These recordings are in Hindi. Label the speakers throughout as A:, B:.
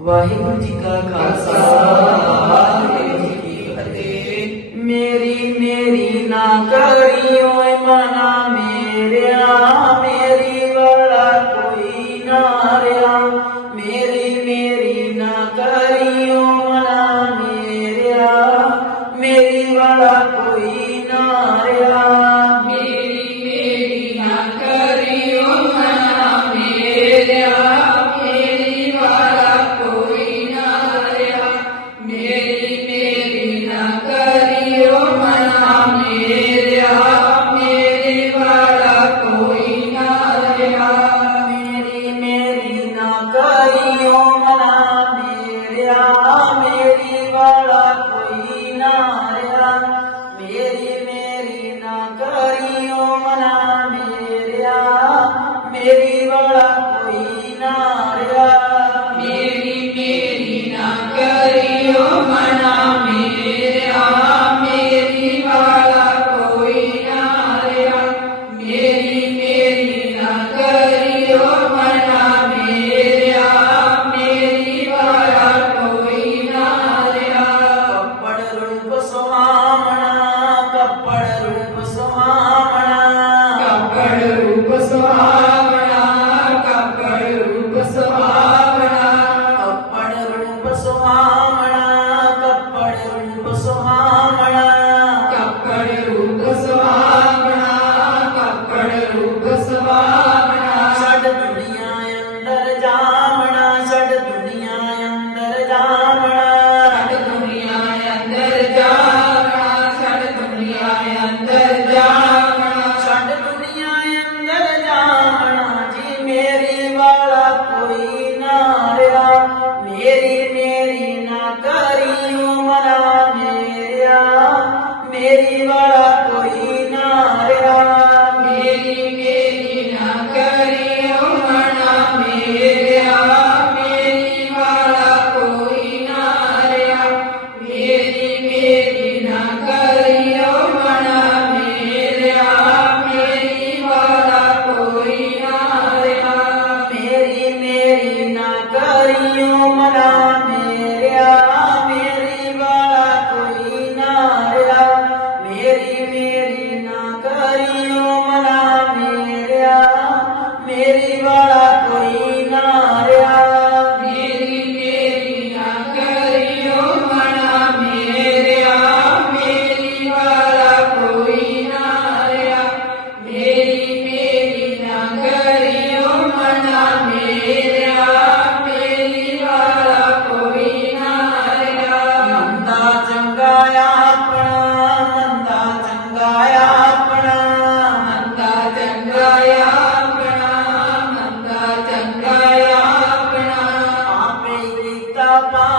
A: ਵਾਹਿਗੁਰੂ ਜੀ ਕਾ ਖਾਲਸਾ, ਵਾਹਿਗੁਰੂ ਜੀ ਕੀ ਫਤਿਹ। ਮੇਰੀ ਮੇਰੀ ਨਾ ਕਰਿਓ ਮਨਾ ਮੇਰਿਆ, ਮੇਰੀ ਵਾਲਾ ਕੋਈ ਨਾ ਰਿਆ। ਮੇਰੀ ਮੇਰੀ ਨਾ ਕਰਿਓ my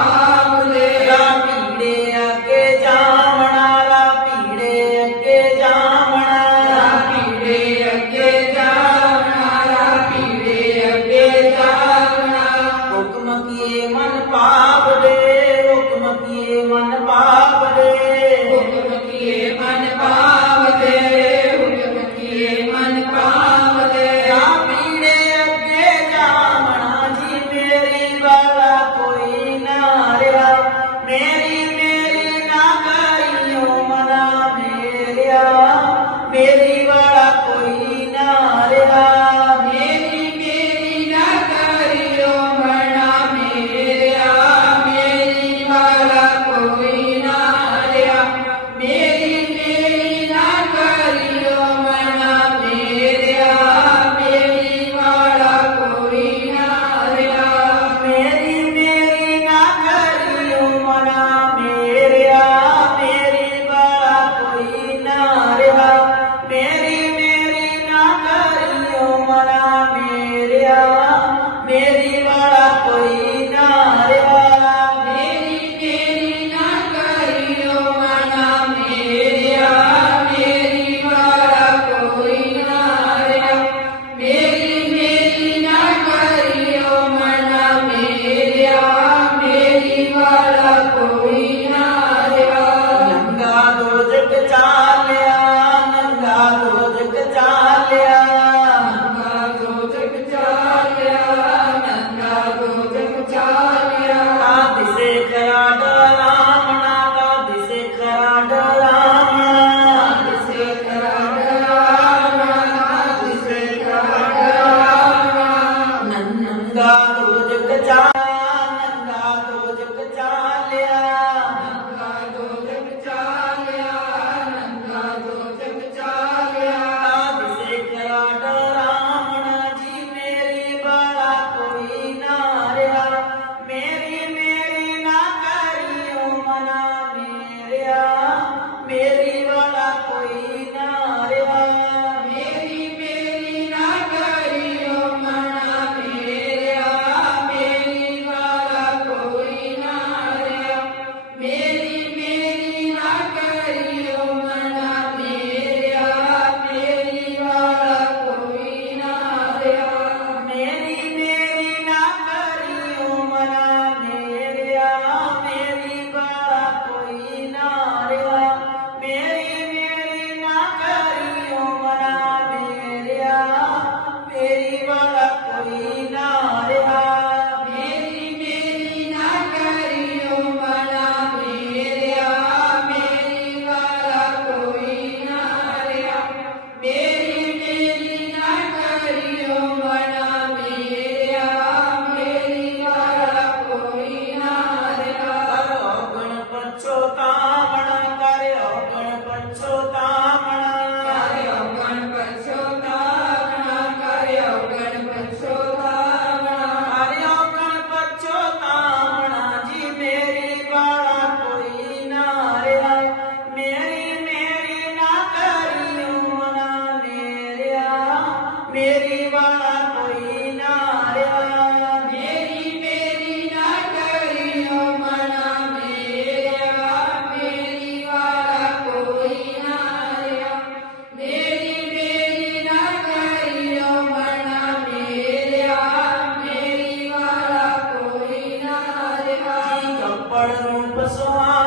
A: 아. मेरी बात कोई ना ना करियो, मना मेरा। मेरी वाला कोई ना ना करियो, मना मेरा। मेरी वाला कोई ना आया कपड़ रूप सुहा